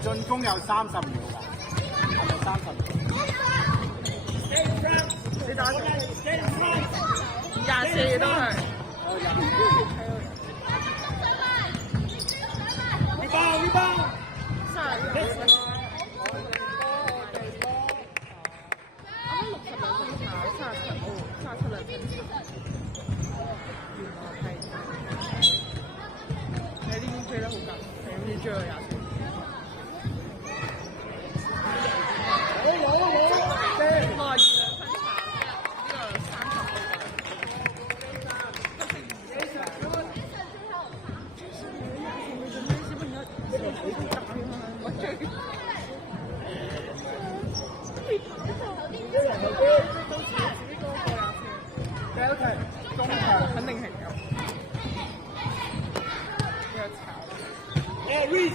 進攻有30秒㗎，30秒。你打24都係。呢包。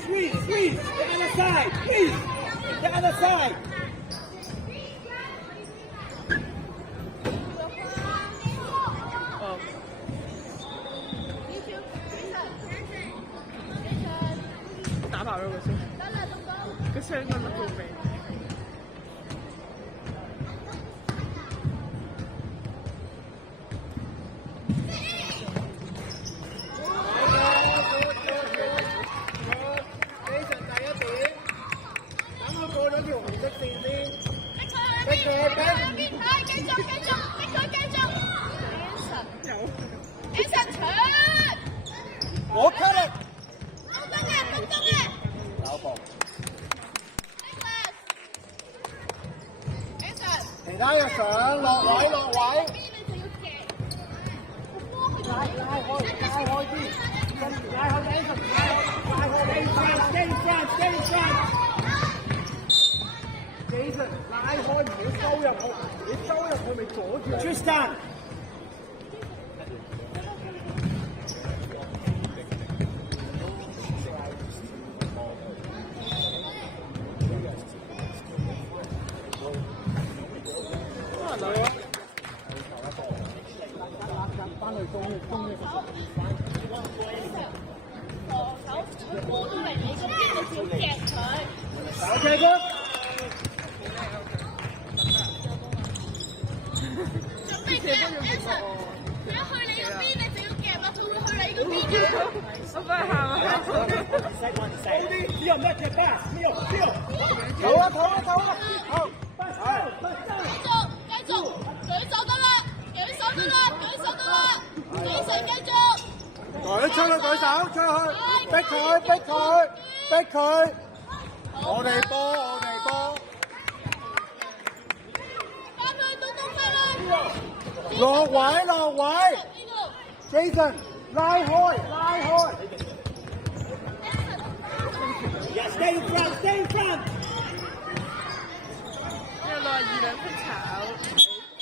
Squeeze, the other side, please, the other side. Đá vào đâu rồi chứ? Cái xe con nó thuộc về.我開力，老婆，其他嘅上落位，拉開啲，拉開 Jason， 拉開唔好收入去，你收入去咪阻住 Tristan。逼佢！我哋波！落位 ！Jason， 拉開！Stay in front！有62兩劈炒。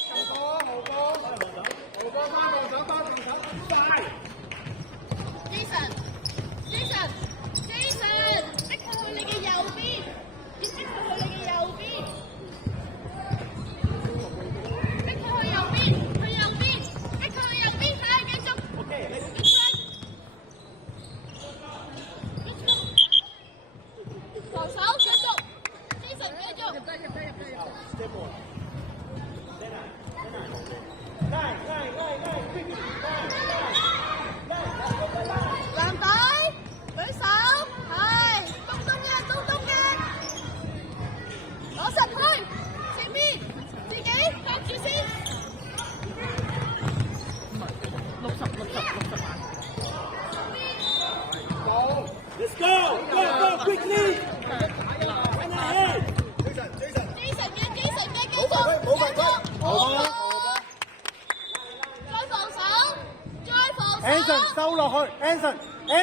後波，翻右手，翻正手，快 Jason，逼佢去你嘅右邊，要逼佢去你嘅右邊，逼佢去右邊，逼佢去右邊，快繼續。OK， 防守繼續 ，Jason 繼續。藍隊舉手，係東嘅，攞實去前面，自己拍住先。60萬。Let's go quickly. Jason 嘅繼續，再防守。Anson 收落去 ，Anson， 舉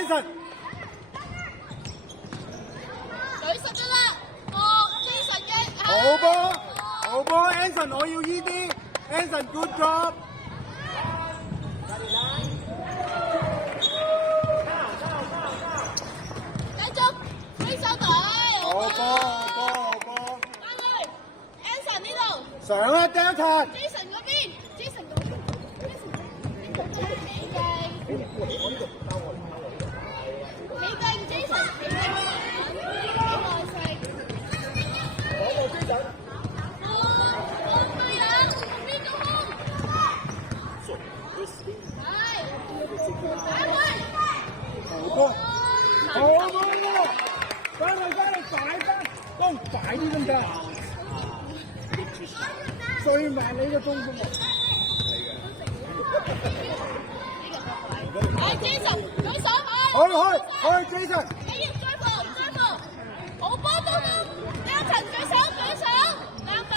實得啦，Jason 嘅。好波 ，Anson 我要依啲 ，Anson good job。繼續揮手隊。好波 翻去 ，Anson 呢度。上啊 Delta。Jason 嗰邊，Jason 嗰邊。美計 Jason， 美計耐性。太陽，邊個空？係。打開。好波，翻嚟，擺啲得唔得？最慢你個中鋒。係 Jason， 舉手去 Jason。你要追防，好波都冇。Anson 舉手，籃板，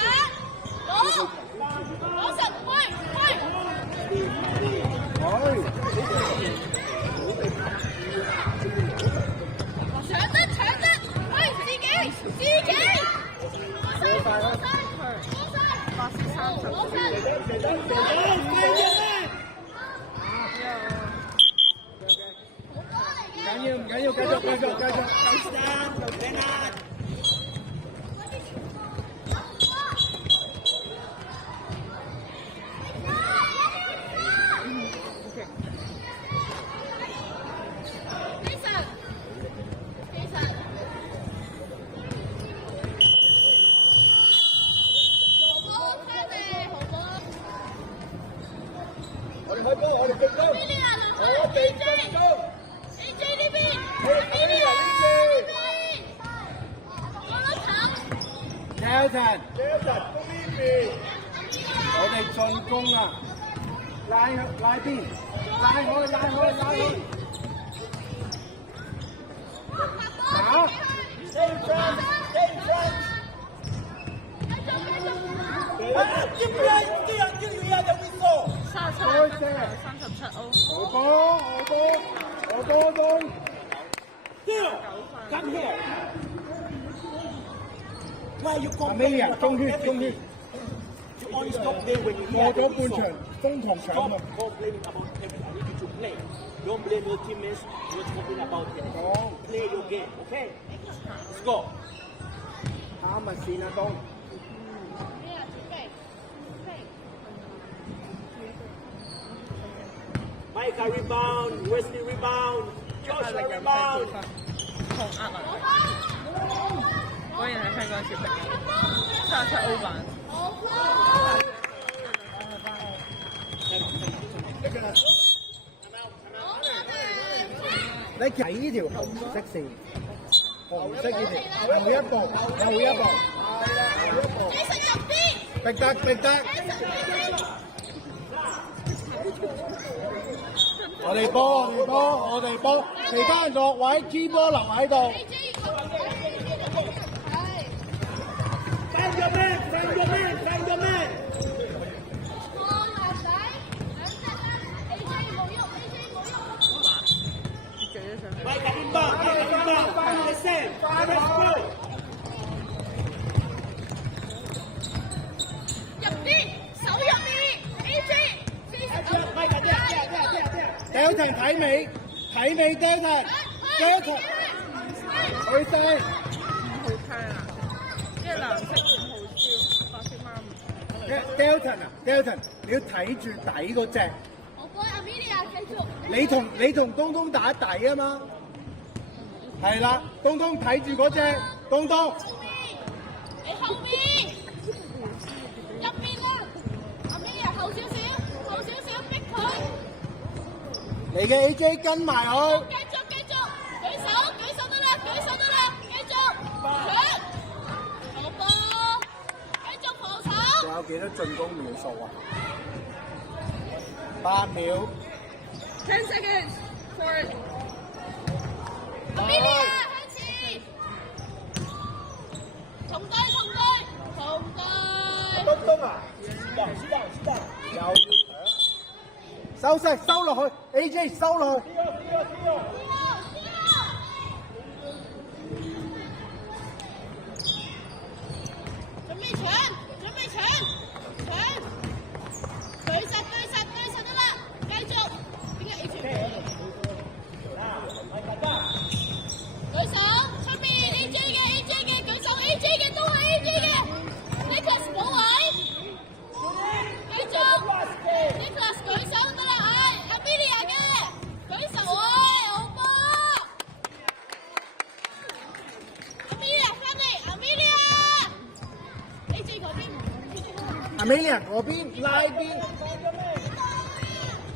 攞實開。搶得，喂自己，唔緊要，繼續。我哋進攻。AJ 呢邊，Delta，我哋進攻啊！拉邊，拉開。Amelia 中血，過咗半場，中場搶啊！ Don't blame your teammates. You're talking about it. Play your game, okay? Let's go. 啱咪線啊，東。Micah rebound. Wesley rebound. Joshua rebound. 抗壓啊！果然係香港小朋友，37歐版。你睇呢條紅色線，紅色呢條，後一步，逼得，我哋波，其他人落位，G 波留喺度。Find your man. Micah inbound. Find the same. Let's go. Delton 睇尾 Delton， 去晒。好睇啊！因為藍色五號超，白色貓。Delton，你要睇住底嗰隻。好波 Amelia 繼續。你同東東打底啊嘛。係啦，東東睇住嗰隻，東東。你後面，入邊啦 ，Amelia 後少少逼佢。你嘅 AJ 跟埋佢。繼續，舉手得啦，繼續，搶，好波，繼續防守。仲有幾多進攻秒數啊？8秒。10 seconds for it。Amelia 向前，同隊。東東啊，又要收勢收落去 ，AJ 收落去。準備搶，對實得啦，繼續。點解 AJ 舉手，出面 AJ 嘅，舉手 AJ 嘅都係 AJ 嘅 ，Nicholas 補位，繼續 ，Nicholas 舉手得啦，Amelia 嘅，舉手，好波 ，Amelia 翻嚟 ，Amelia，AJ 嗰邊 Amelia 嗰邊拉邊。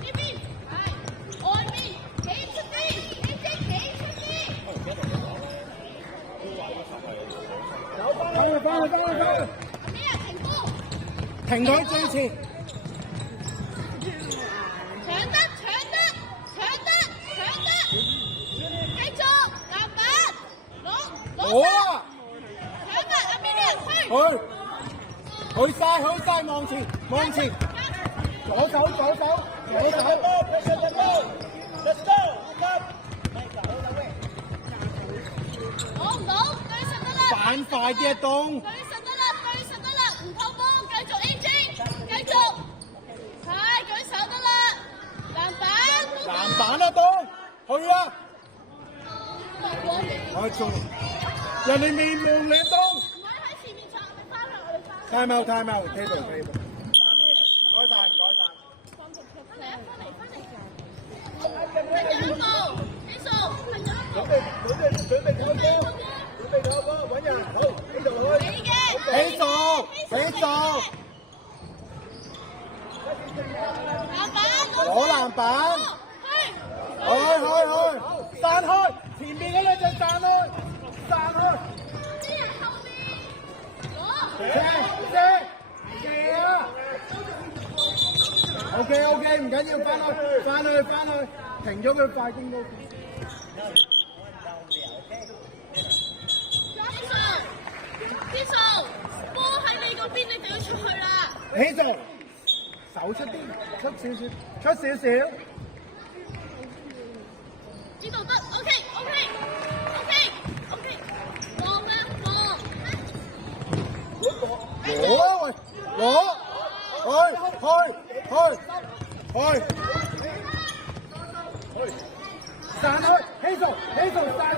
呢邊係外面，企出啲 ，AJ 企出啲。翻去！咩啊？停波！停佢最前。搶得！繼續籃板，攞！啊！搶得！Amelia 推！去晒，望前，左手。攞唔到，對實得啦！反快啲啊，東！對實得啦，唔透波，繼續 AJ，繼續，係舉手得啦，籃板啊，東，去啊！我仲人哋未望你東。唔可以喺前面插，翻嚟我哋翻。Time out，table。唔該晒。翻嚟！係兩步，幾數？係兩步。準備開波，揾人，好，呢度去。你嘅。起數。籃板。攞籃板。去，散開，前面嗰兩隻散開。啲人後面。射啊 ！OK， 唔緊要，翻去，停咗佢快攻嗰邊。邊數？波喺你嗰邊，你就要出去啦。起做，手出啲，出少少。呢度得 ，OK， 望啦望。攞，散開，起數，散開，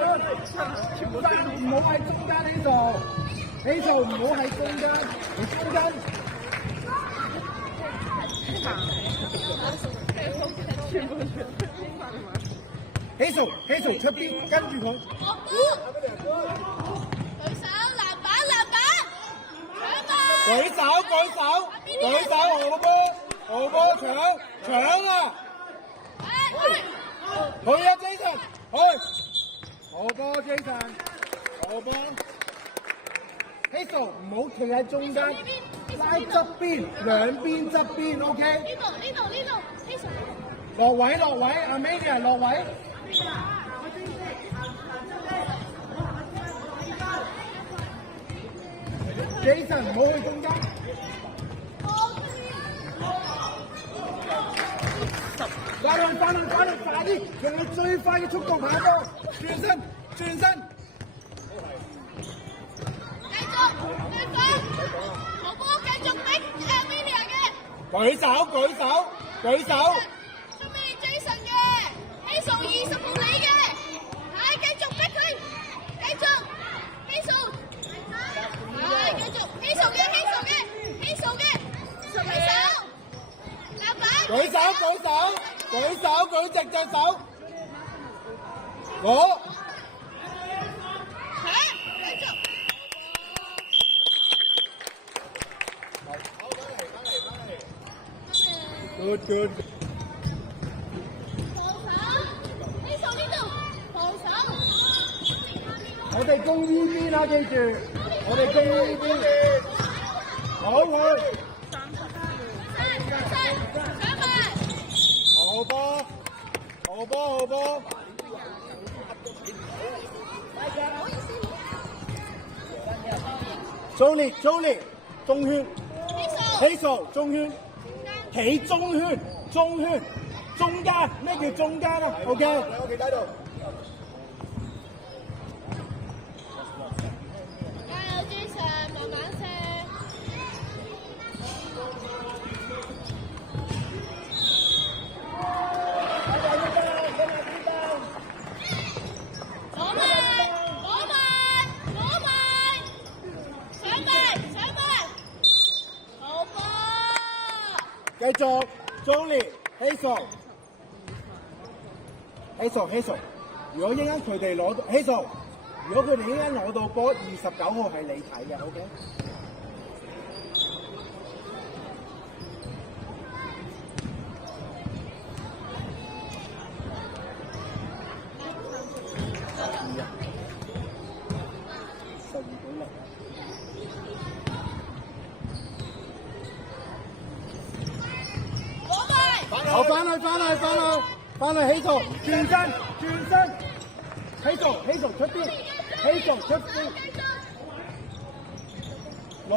唔好喺中間起數唔好喺中間，起數出邊，跟住佢。舉手，籃板，舉手，荷波搶啊！去啊 ，Jason， 去！荷波 Jason， 希數唔好企喺中間，拉側邊，兩邊側邊 ，OK？ 呢度，呢數。落位 ，Amelia 落位。Jason 唔好去中間。翻去，快啲！用你最快嘅速度跑波，轉身。繼續，荷波繼續逼 Amelia 嘅。舉手。出面 Jason 嘅。舉手舉直隻手。我。Good good。我哋攻呢邊啊，記住，我哋攻呢邊。好去。好波，好波，好波。Jolie，中圈。Hazel，中圈。企中圈，中圈，中間，咩叫中間啊 ？OK， 我企喺度。加油，Jason，慢慢射。攞埋，上埋，好波！繼續 ，Jolie，Hazel，如果一陣佢哋攞到 Hazel，如果佢哋一陣攞到波29號係你睇嘅 ，OK？ 好，翻去 Hazel， 轉身 ，Hazel 出邊 ，Hazel 出邊，攞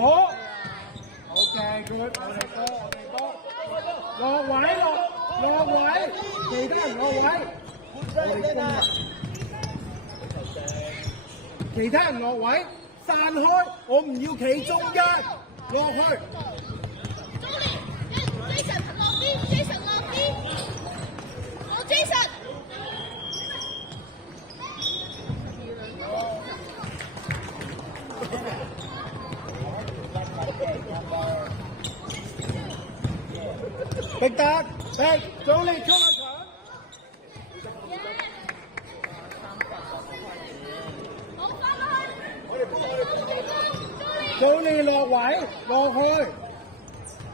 ，OK good， 我哋波，落位，其他人落位，其他人落位，散開，我唔要企中間，落去。Jason， 逼得，早你出去場。早你落位，落去。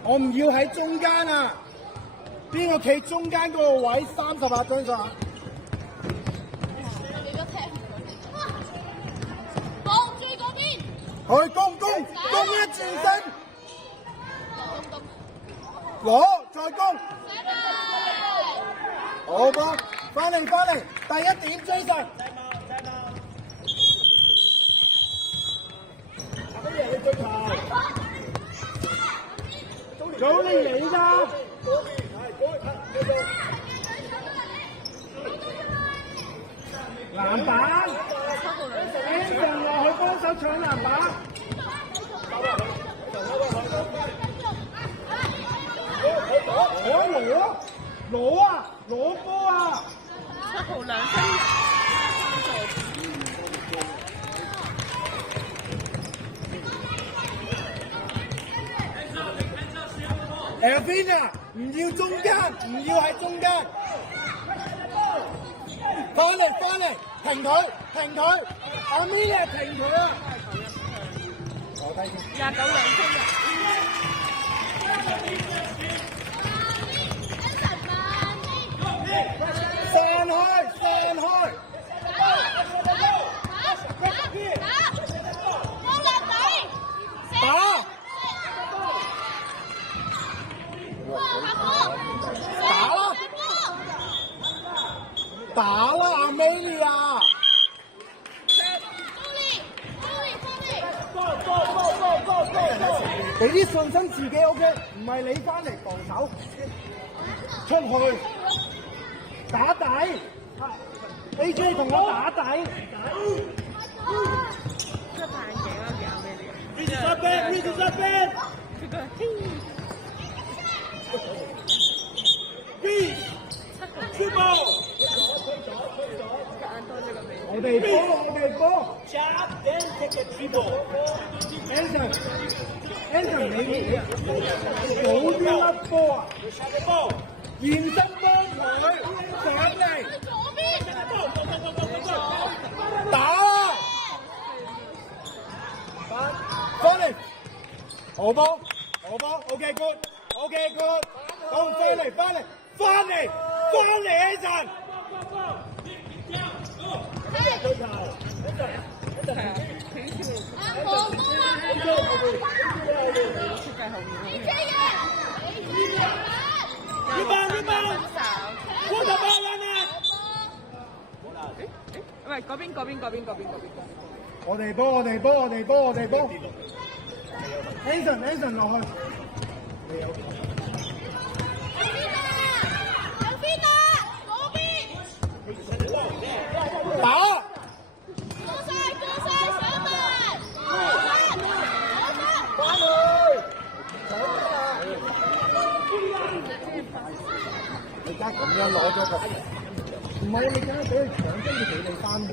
我唔要喺中間啊！邊個企中間嗰個位38張上？望住嗰邊。去攻一轉身。攞，再攻。好波，翻嚟，第一點追上。乜嘢你追球？早你嚟㗎。籃板 ，Anson 落去幫手搶籃板。攞波啊！7號2分。Elvina 唔要中間，唔要喺中間。翻嚟，停佢，Amelia 停佢啊！我睇先。29 2分啊！散開！打啦，Amelia！俾啲信心自己 OK， 唔係你翻嚟防守，出去打底 ，AJ 同我打底。這太勁啦，嘅 Amelia。Read the ball。我哋波。Then take a dribble。Anson 你冇啲甩波啊！現身波。好波，OK good，OK good， 好翻嚟，Anson，喂，嗰邊。我哋波，Anson 落去。打！你而家咁樣攞咗個，唔係你而家俾佢搶，跟住俾你翻面。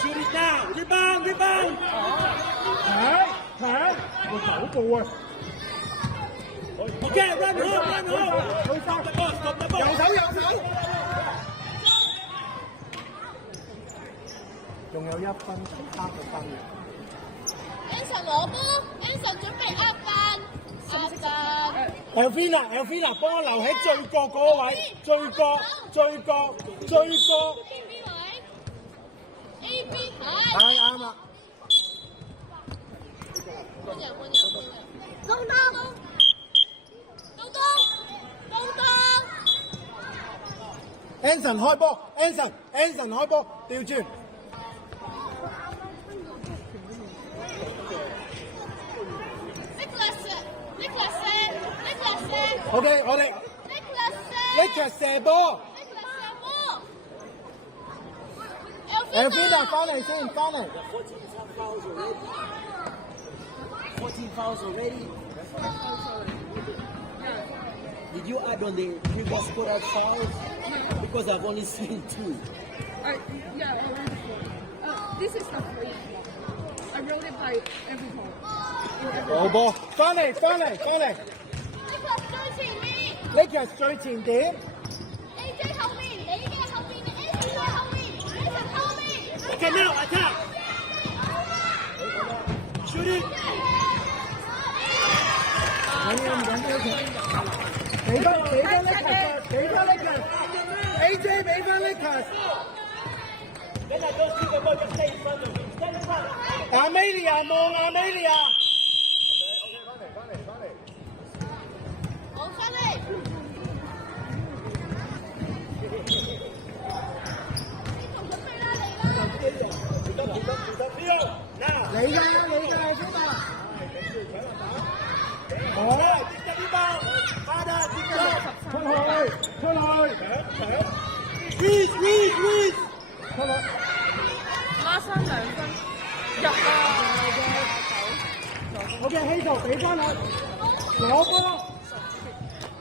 Shoot it down, rebound. 搶，我走步啊！ Okay, run home. 右手，仲有1分3個分。Anson 攞波 ，Anson 準備壓飯。Elvina 幫我留喺最角嗰個位，最角。邊位 ？A B 係。啱啦。換人。東。Anson 開波 ，Anson 開波，調轉。OK， 我哋 Nicholas 射波。Elvina 翻嚟。14 fouls already. Did you add on the previous quarter fouls? Because I've only seen 2. Yeah, this is not free. I wrote it by every time. 好波，翻嚟。Nicholas 最前點。AJ 後面，你嘅後面 ，AJ 喺後面 ，Anson 後面。Okay, now attack. Shoot it. 俾翻 Nicholas AJ 俾翻 Nicholas。Then I don't see the ball, just stay in front of him. Stand in front. Amelia 望 Amelia。好翻嚟。你㗎，好，出去。Reese，出去。拉3分，入啦。OK， 希圖俾翻佢，攞波。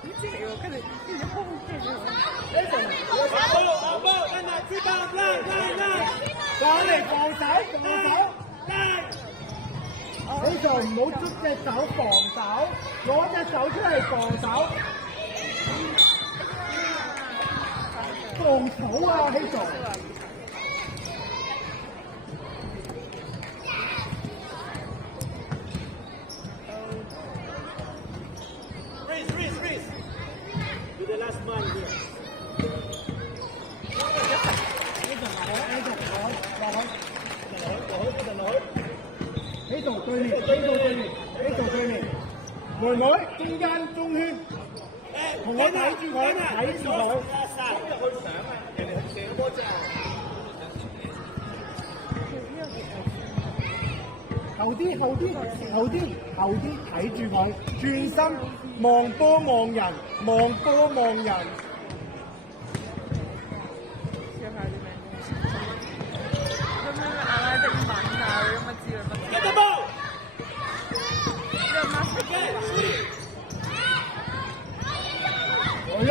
唔知嚟喎，跟住空嘅喎。打波，跟住支包，拉。上嚟防守。希圖唔好捉隻手防守，攞隻手出嚟防守。防守啊，希圖。Reese. You're the last man here. 呢度對面，妹中間中圈，同我睇住佢。後啲睇住佢，轉身望波望人。阿拉丁文啊，咁乜之類乜。Get the ball. 好啦。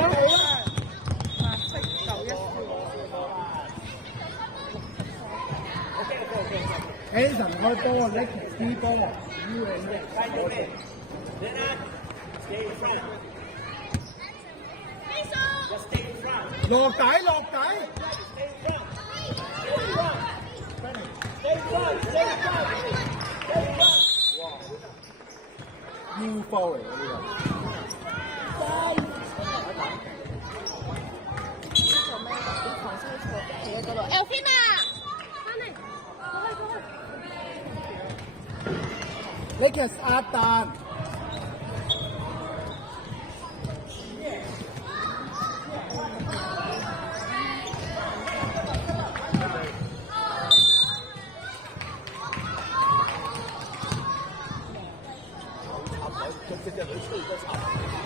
Anson 開波，Nicholas 波，U 嘅。Leonard, stay in front. 飛數， Just stay in front. 落底落底， Stay in front. Stay in front. Stay in front. Stay in front. 腰波嚟嘅呢誒 Fina，翻嚟，個。Lakers 壓蛋，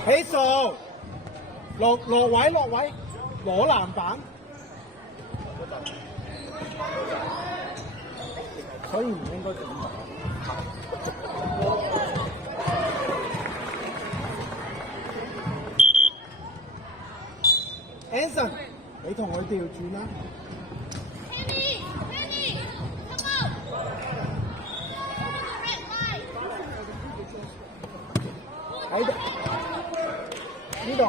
起數，落位，攞籃板。所以唔應該咁打。Anson， 你同佢調轉啦。喺度，呢度。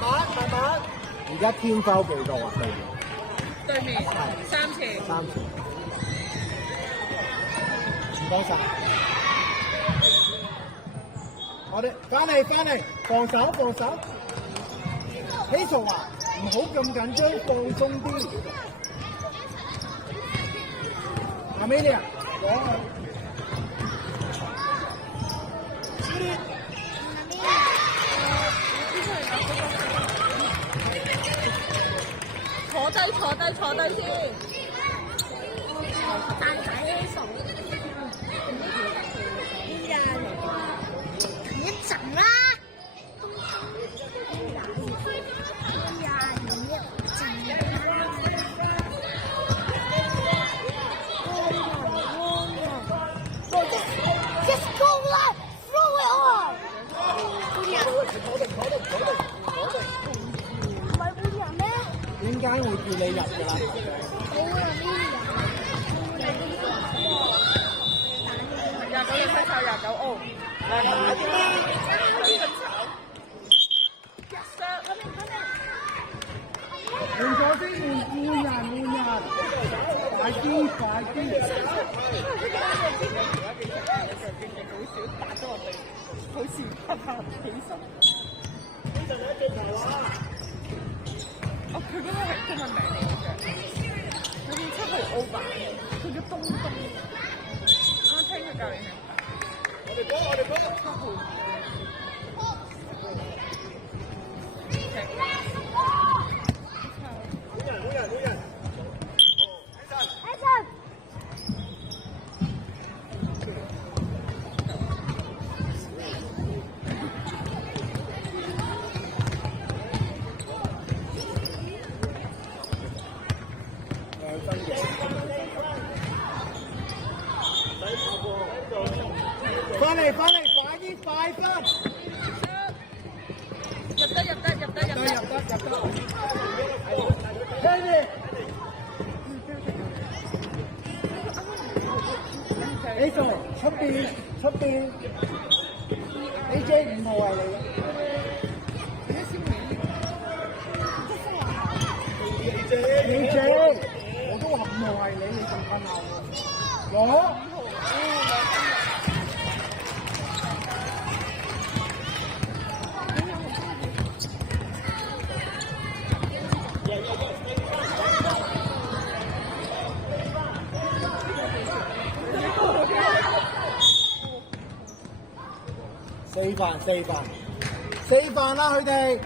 慢慢。而家天包幾多啊？對面3次。3次。唔該晒。我哋翻嚟，防守。希素啊，唔好咁緊張，放鬆啲。Amelia， 講啊。坐低先。大體數，一陣啦。Just go left, throw it on。唔係會人咩？點解會叫你入㗎啦？29你快炒29哦。換咗先，換人，快啲！好似拍起身。哦，佢嗰個係中文名嚟嘅，佢叫7號 over， 佢叫東。啱聽佢教你聽。我哋幫7號。翻嚟，快啲快分！入得。Kenny， 呢度出邊，AJ 5號係你。AJ， 我都話5號係你，你仲噴鬧我？攞。四飯啦佢哋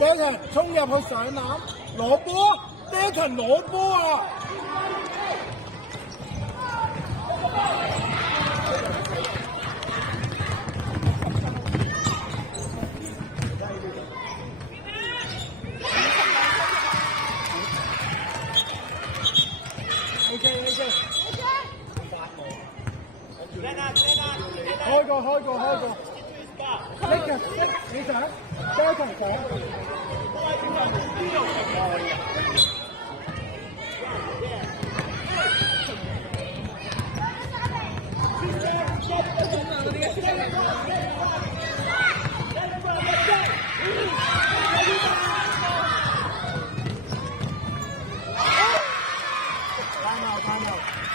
，Deacon 衝入去上籃攞波 ，Deacon 攞波啊！開個。Lakers，你想 ？Deacon 想。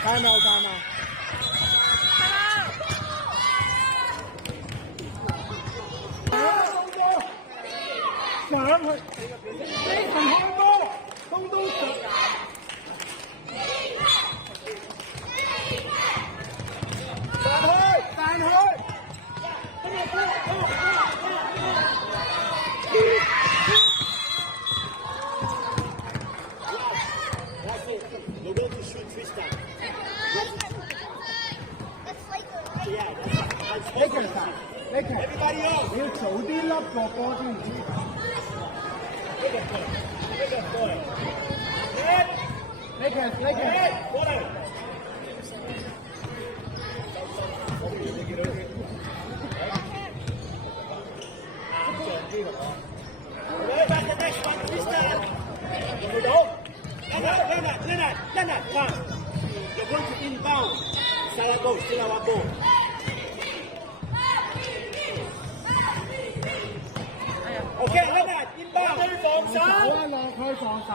time out 上去，你同開波，東上。彈開！ That's it. You're going to shoot Tristan. Yeah, that's it. Everybody else. 你要早啲甩個波先。Back the next one, Tristan. Leonard, come. You're going to inbound. Salah goal, still our ball. Okay, Leonard, inbound. 防守。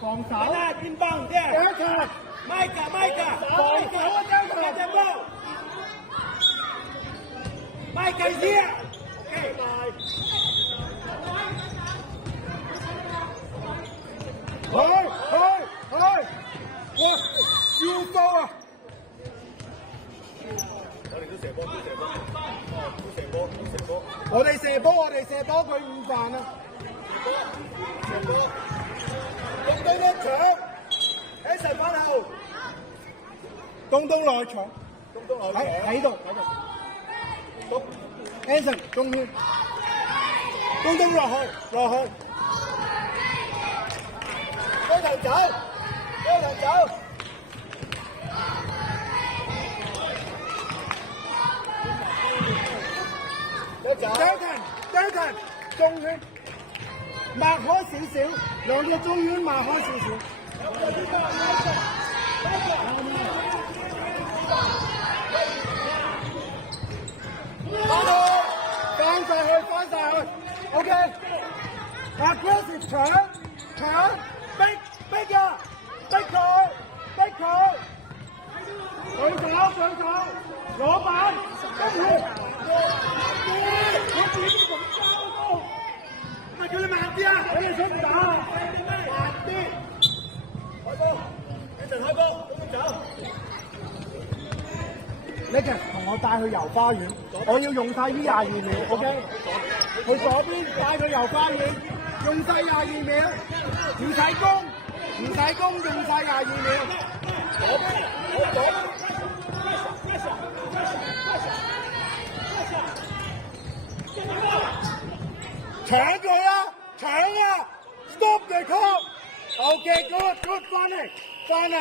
Leonard, inbound there. Micah. Get the ball. Micah is here. Okay.要到啊！我哋射波，佢唔犯啊！東東一搶，喺神翻後，東東內搶，喺度，Anson 中圈，東東落去，高頭走。 Dalton 中圈，擘開少少，兩個中圈擘開少少。翻晒去 ，OK。Aggressive 搶，逼啊！逼佢，舉手，攞板，跟住，我自己咁交咪叫你慢啲啊！你哋想打啊？慢啲，開波，一陣開波，咁走。呢隻同我帶去遊花園，我要用晒呢22秒 ，OK？ 去左邊帶佢遊花園，用晒22秒，唔使攻，用晒22秒。左邊，搶佢啊 ！Stop the clock！OK，good，翻嚟。